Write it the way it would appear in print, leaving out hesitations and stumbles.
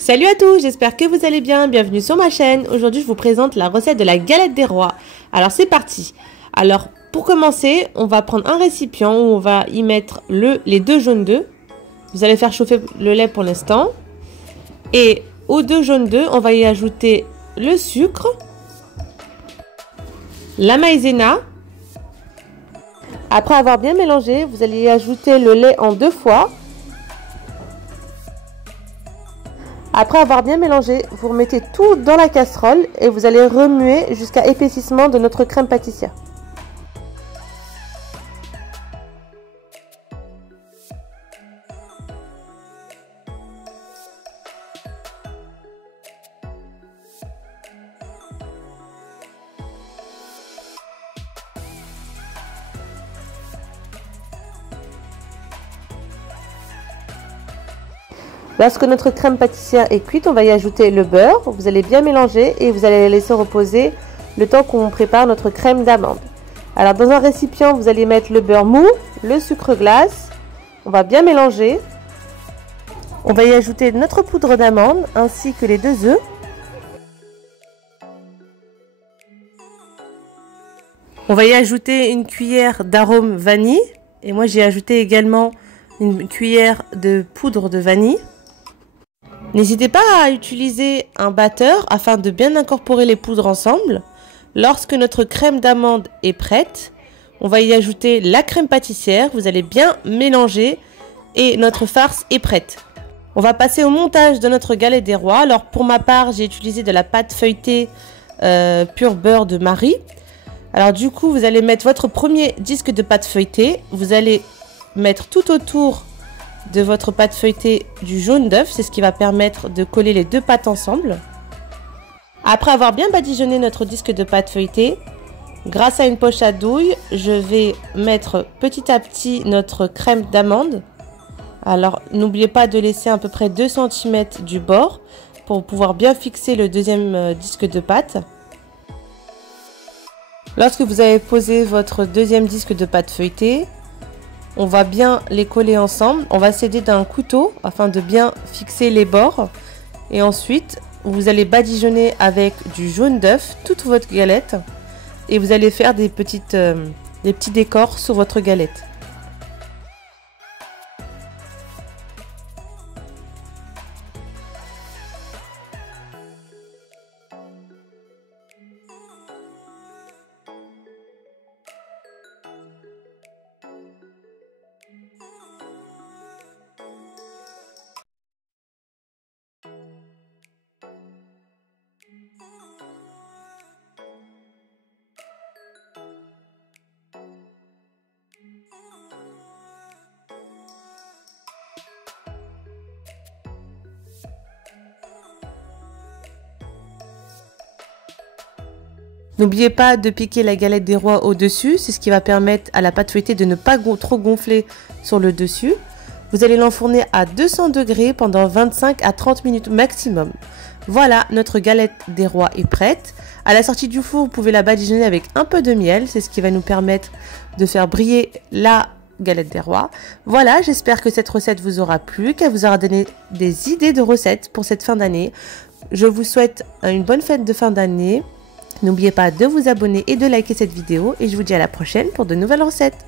Salut à tous, j'espère que vous allez bien, bienvenue sur ma chaîne. Aujourd'hui je vous présente la recette de la galette des rois. Alors c'est parti. Alors pour commencer, on va prendre un récipient où on va y mettre les 2 jaunes d'œufs. Vous allez faire chauffer le lait pour l'instant. Et aux 2 jaunes d'œufs, on va y ajouter le sucre, la maïzena. Après avoir bien mélangé, vous allez y ajouter le lait en 2 fois. Après avoir bien mélangé, vous remettez tout dans la casserole et vous allez remuer jusqu'à épaississement de notre crème pâtissière. Lorsque notre crème pâtissière est cuite, on va y ajouter le beurre. Vous allez bien mélanger et vous allez la laisser reposer le temps qu'on prépare notre crème d'amande. Alors dans un récipient, vous allez mettre le beurre mou, le sucre glace. On va bien mélanger. On va y ajouter notre poudre d'amande ainsi que les 2 œufs. On va y ajouter une cuillère d'arôme vanille. Et moi j'ai ajouté également une cuillère de poudre de vanille. N'hésitez pas à utiliser un batteur afin de bien incorporer les poudres ensemble. Lorsque notre crème d'amande est prête, on va y ajouter la crème pâtissière. Vous allez bien mélanger et notre farce est prête. On va passer au montage de notre galette des rois. Alors pour ma part, j'ai utilisé de la pâte feuilletée pur beurre de Marie. Alors du coup, vous allez mettre votre premier disque de pâte feuilletée. Vous allez mettre tout autour de votre pâte feuilletée du jaune d'œuf, c'est ce qui va permettre de coller les 2 pâtes ensemble. Après avoir bien badigeonné notre disque de pâte feuilletée, grâce à une poche à douille, je vais mettre petit à petit notre crème d'amande. Alors n'oubliez pas de laisser à peu près 2 cm du bord pour pouvoir bien fixer le deuxième disque de pâte. Lorsque vous avez posé votre deuxième disque de pâte feuilletée, on va bien les coller ensemble. On va s'aider d'un couteau afin de bien fixer les bords. Et ensuite, vous allez badigeonner avec du jaune d'œuf toute votre galette. Et vous allez faire des petits décors sur votre galette. N'oubliez pas de piquer la galette des rois au-dessus, c'est ce qui va permettre à la pâte feuilletée de ne pas trop gonfler sur le dessus. Vous allez l'enfourner à 200 degrés pendant 25 à 30 minutes maximum. Voilà, notre galette des rois est prête. À la sortie du four, vous pouvez la badigeonner avec un peu de miel, c'est ce qui va nous permettre de faire briller la galette des rois. Voilà, j'espère que cette recette vous aura plu, qu'elle vous aura donné des idées de recettes pour cette fin d'année. Je vous souhaite une bonne fête de fin d'année. N'oubliez pas de vous abonner et de liker cette vidéo et je vous dis à la prochaine pour de nouvelles recettes.